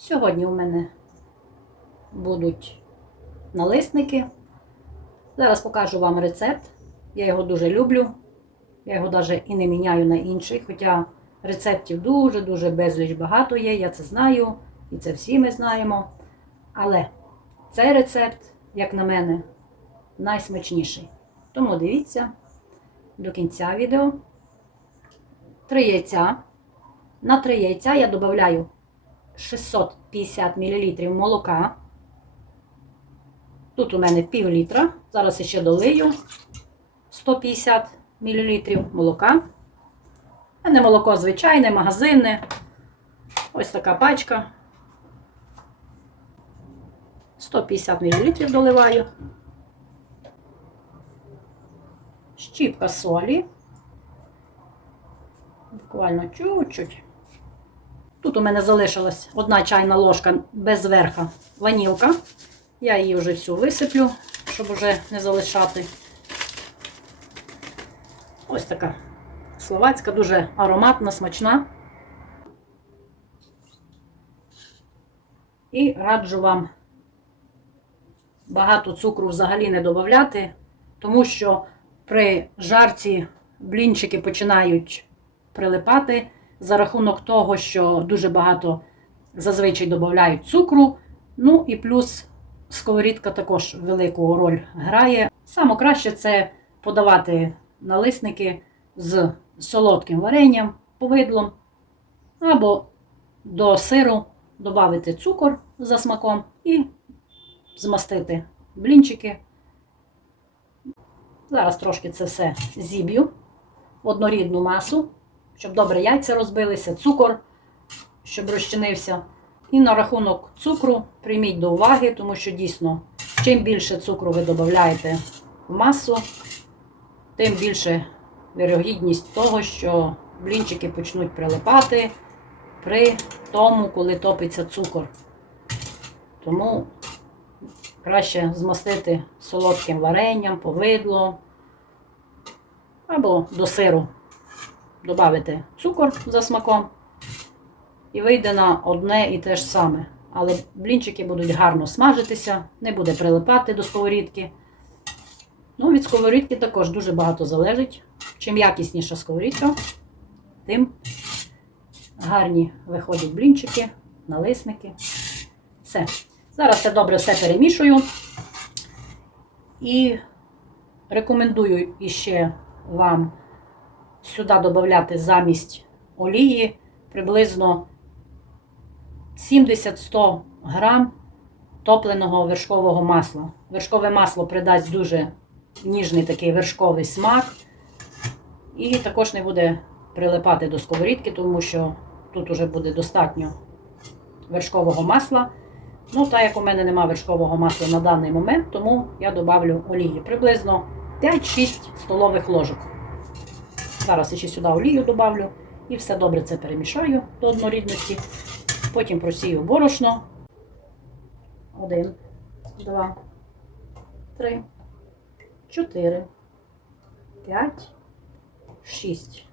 Сьогодні у мене будуть налисники. Зараз покажу вам рецепт. Я його дуже люблю. Я його навіть і не міняю на інший, хоча рецептів дуже-дуже безліч багато є, я це знаю, і це всі ми знаємо. Але цей рецепт, як на мене, найсмачніший. Тому дивіться до кінця відео. Три яйця. На три яйця я додаю 650 мл молока. Тут у мене пів літра. Зараз ще долию 150 мл молока. А не молоко звичайне, магазинне. Ось така пачка. 150 мл доливаю. Щіпка солі. Буквально чуть-чуть. Тут у мене залишилась одна чайна ложка без верха ванілка. Я її вже всю висиплю, щоб вже не залишати. Ось така словацька, дуже ароматна, смачна. І раджу вам багато цукру взагалі не додати, тому що при жарці блінчики починають прилипати за рахунок того, що дуже багато зазвичай додають цукру. Ну і плюс сковорідка також велику роль грає. Саме краще це подавати налисники з солодким варенням, повидлом, або до сиру додати цукор за смаком і змастити блінчики. Зараз трошки це все зіб'ю однорідну масу, щоб добре яйця розбилися, цукор, щоб розчинився. І на рахунок цукру прийміть до уваги, тому що дійсно, чим більше цукру ви додаєте в масу, тим більше вірогідність того, що блінчики почнуть прилипати при тому, коли топиться цукор. Тому краще змастити солодким варенням, повидлом або до сиру додати цукор за смаком. І вийде на одне і те ж саме. Але блінчики будуть гарно смажитися, не буде прилипати до сковорідки. Ну, від сковорідки також дуже багато залежить. Чим якісніша сковорідка, тим гарні виходять блінчики, налисники. Все. Зараз це добре все перемішую. І рекомендую іще вам сюди додати замість олії приблизно 70-100 грам топленого вершкового масла. Вершкове масло придасть дуже ніжний такий вершковий смак. І також не буде прилипати до сковорідки, тому що тут вже буде достатньо вершкового масла. Ну, так як у мене нема вершкового масла на даний момент, тому я додавлю олії. Приблизно 5-6 столових ложок. Зараз ще сюди олію додавлю і все добре це перемішаю до однорідності. Потім просію борошно. Один, два, три, чотири, п'ять, шість.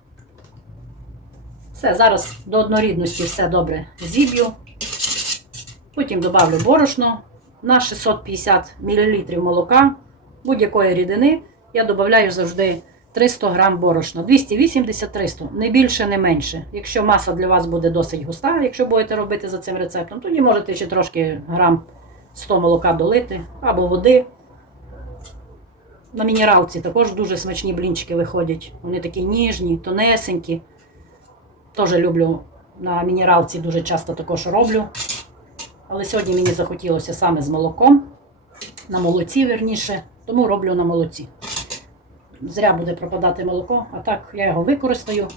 Все, зараз до однорідності все добре зіб'ю. Потім додавлю борошно на 650 мл молока будь-якої рідини. Я додаю завжди 300 грам борошна. 280-300, не більше, не менше. Якщо маса для вас буде досить густа, якщо будете робити за цим рецептом, тоді можете ще трошки грам 100 молока долити або води. На мінералці також дуже смачні блінчики виходять. Вони такі ніжні, тонесенькі. Теж люблю на мінералці дуже часто також роблю. Але сьогодні мені захотілося саме з молоком. На молоці, верніше, тому роблю на молоці. Зря буде пропадати молоко, а так я його використаю.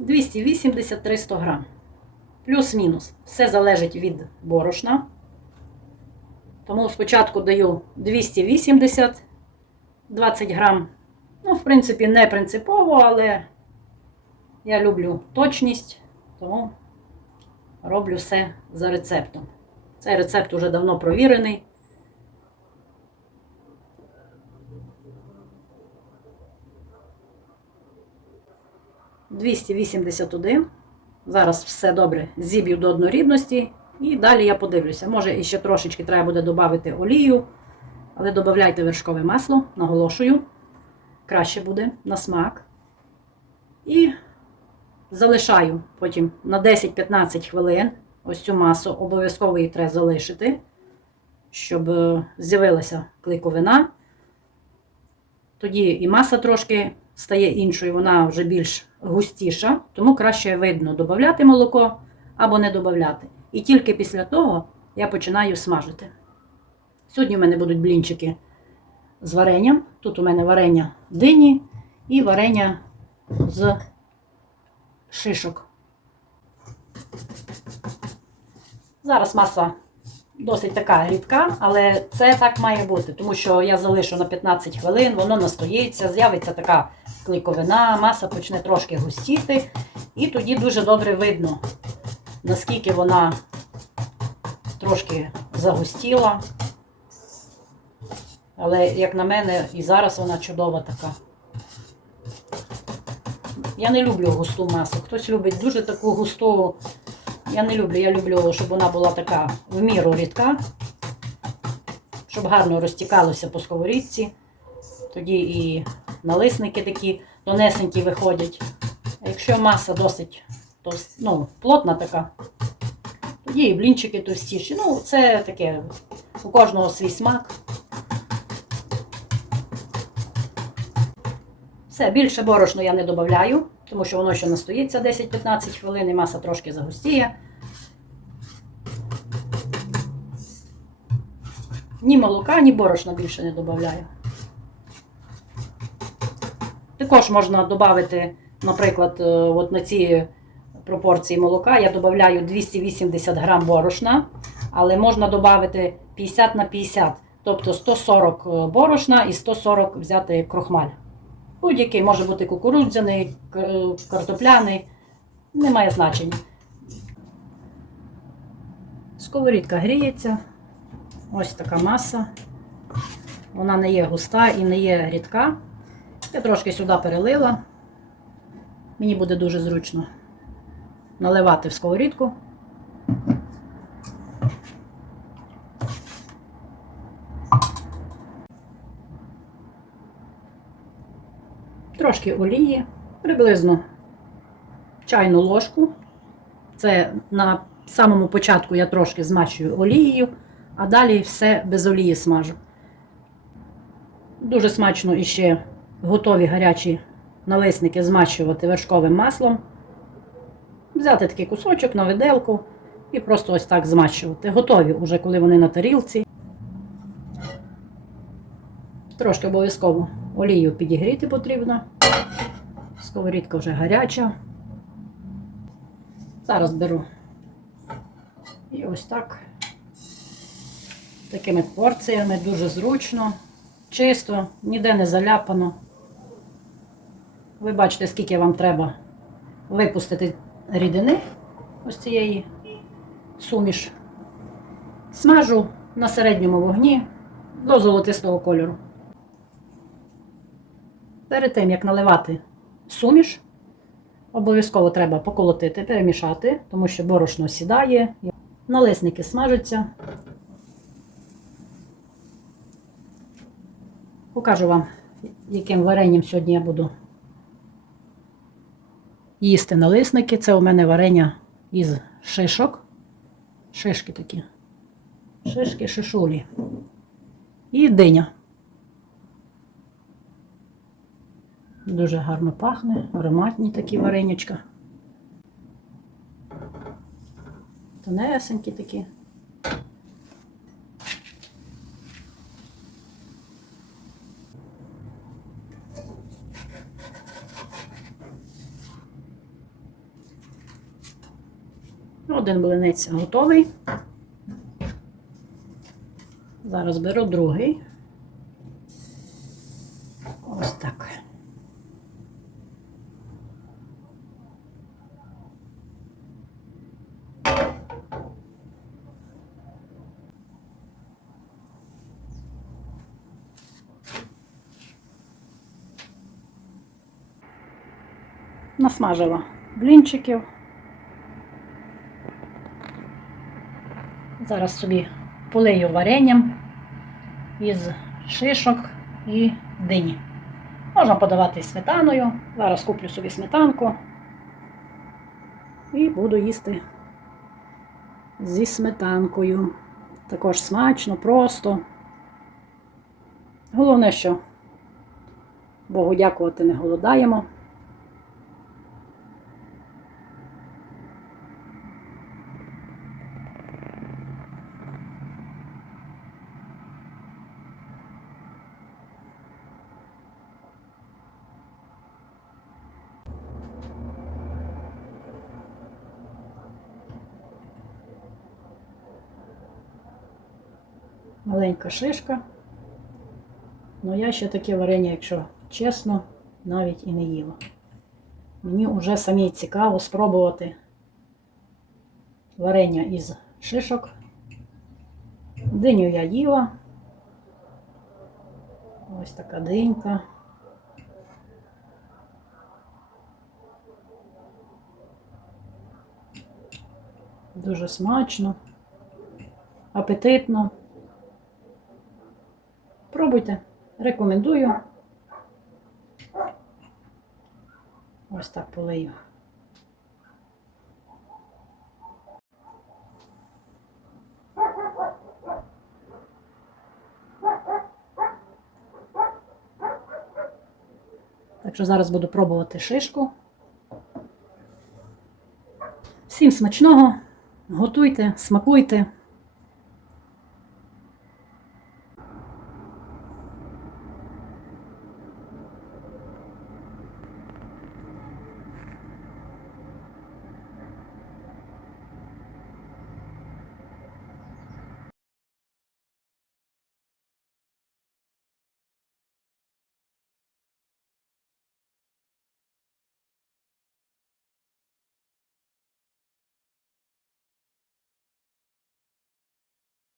«280-300 грам. Плюс-мінус. Все залежить від борошна. Тому спочатку даю 280 20 грам. Ну, в принципі, не принципово, але я люблю точність, тому роблю все за рецептом. Цей рецепт уже давно провірений. 281. Зараз все добре зіб'ю до однорідності. І далі я подивлюся. Може, іще трошечки треба буде додати олію, але додавайте вершкове масло, наголошую. Краще буде на смак. І залишаю потім на 10-15 хвилин ось цю масу. Обов'язково її треба залишити, щоб е, з'явилася клейковина. Тоді і маса трошки стає іншою, вона вже більш густіша, тому краще видно, додати молоко або не додати. І тільки після того я починаю смажити. Сьогодні в мене будуть блінчики з варенням. Тут у мене варення дині і варення з шишок. Зараз маса досить така рідка, але це так має бути, тому що я залишу на 15 хвилин, воно настоїться, з'явиться така клейковина, маса почне трошки густіти, і тоді дуже добре видно, наскільки вона трошки загустіла. Але, як на мене, і зараз вона чудова така. Я не люблю густу масу. Хтось любить дуже таку густу. Я не люблю. Я люблю, щоб вона була така в міру рідка, щоб гарно розтікалося по сковорідці. Тоді і налисники такі тонесенькі виходять. Якщо маса досить товст- ну, плотна така, тоді і блінчики товстіші. Ну, це таке, у кожного свій смак. Все, більше борошну я не додаю, тому що воно ще настоїться 10-15 хвилин і маса трошки загустіє. Ні молока, ні борошна більше не додаю. Також можна додати, наприклад, е, от на ці пропорції молока я додаю 280 грам борошна, але можна додати 50 на 50, тобто 140 борошна і 140 взяти крохмаль. Будь-який може бути кукурудзяний, картопляний, немає значення. Сковорідка гріється. Ось така маса. Вона не є густа і не є рідка. Я трошки сюди перелила. Мені буде дуже зручно наливати в сковорідку. Трошки олії, приблизно чайну ложку. Це на самому початку я трошки змачую олією, а далі все без олії смажу. Дуже смачно іще готові гарячі налисники змачувати вершковим маслом. Взяти такий кусочок на виделку і просто ось так змачувати. Готові вже, коли вони на тарілці. Трошки обов'язково олію підігріти потрібно. Сковорідка вже гаряча. Зараз беру. І ось так. Такими порціями дуже зручно, чисто, ніде не заляпано. Ви бачите, скільки вам треба випустити рідини ось цієї суміш. Смажу на середньому вогні до золотистого кольору. Перед тим, як наливати суміш, обов'язково треба поколотити, перемішати, тому що борошно сідає, налисники смажаться. Покажу вам, яким варенням сьогодні я буду їсти налисники. Це у мене варення із шишок. Шишки такі. Шишки, шишулі. І диня. Дуже гарно пахне, ароматні такі варенячка. Тонесенькі такі. Один блинець готовий. Зараз беру другий. Ось так. Насмажила блінчиків. Зараз собі полию варенням із шишок і дині. Можна подавати сметаною. Зараз куплю собі сметанку і буду їсти зі сметанкою. Також смачно, просто. Головне, що Богу дякувати не голодаємо. Маленька шишка. Ну я ще таке варення, якщо чесно, навіть і не їла. Мені вже самі цікаво спробувати варення із шишок. Диню я їла. Ось така динька. Дуже смачно, апетитно. Пробуйте, рекомендую. Ось так полию. Так що зараз буду пробувати шишку. Всім смачного, готуйте, смакуйте.